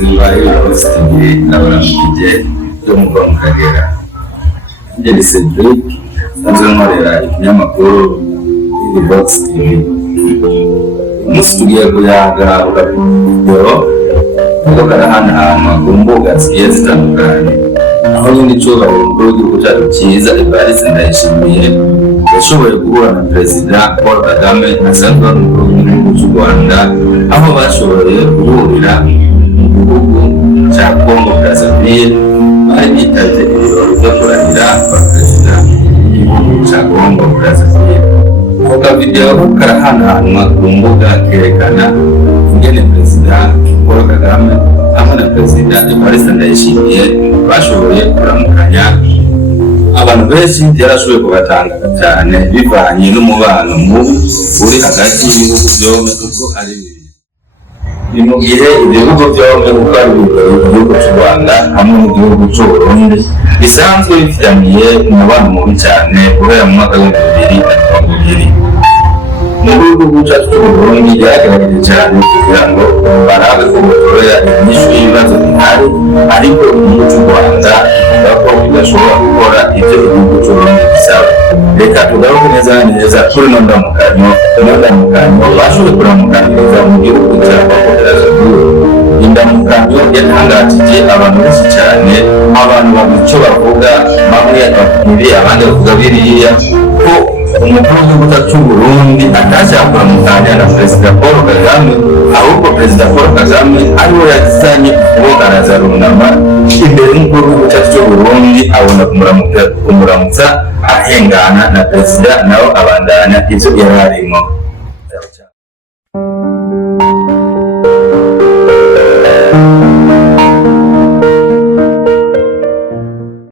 bakunzi ba Evariste Ndayishimiye yo mu Kagera. Ngeri Cedric nsanzwe nkorera ikinyamakuru Evariste TV. Umunsi tugiye kuyaga video ngo karahana ku mbuga zigiye zitandukanye, aho nyine cyubahiro umukuru w'igihugu cyacu ciza Evariste Ndayishimiye yashoboye guhura na Perezida Paul Kagame asanzwe ari umukuru w'igihugu cy'u Rwanda, aho bashoboye guhurira mu gihugu cya Congo Brazzaville, bari bitabye ibirori byo kurahira kwa Perezida w'igihugu cya Congo Brazzaville. Ako video karahananwa ku mbuga kerekana ingene Perezida Paul Kagame hamwe na Perezida Evariste Ndayishimiye bashoboye kuramukanya. Abantu benshi byarashoboye kubatangaza cyane bivanye n'umubano mubi uri hagati y'ibihugu byombi kuko ari bibiri. Ni mu gihe ibihugu byombi kuko ari igihugu cy'u Rwanda hamwe n'igihugu cy'u Burundi bisanzwe bifitaniye umubano mubi cyane guhera mu mwaka w'2020. Mu gihugu cyacu cy'u Burundi byagerageje cyane kugira ngo barabe ko batorera inyishu y'ibibazo bihari, ariko igihugu cy'u Rwanda kivuga ko bidashobora gukora ibyo igihugu cy'u Burundi bisaba. Reka tugaruke neza kuri ino ndamukanyo bashoboye kuramukaniriza mu gihugu cya Congo Brazzaville. Indamukanyo yatangajije abantu benshi cyane, abantu bavuga icyo bavuga, bamwe bavuga abandi bavuga biriya, ko umukuru w'igihugu cy'u Burundi atashaka kuramukanya na Perezida Paul Kagame, ahubwo Perezida Paul Kagame ariwe yazanye ukuboko arazarunama imbere y'umukuru w'igihugu cy'u Burundi, abona kumuramutsa ahengana na Perezida nawe abandanya ibyo yari arimo.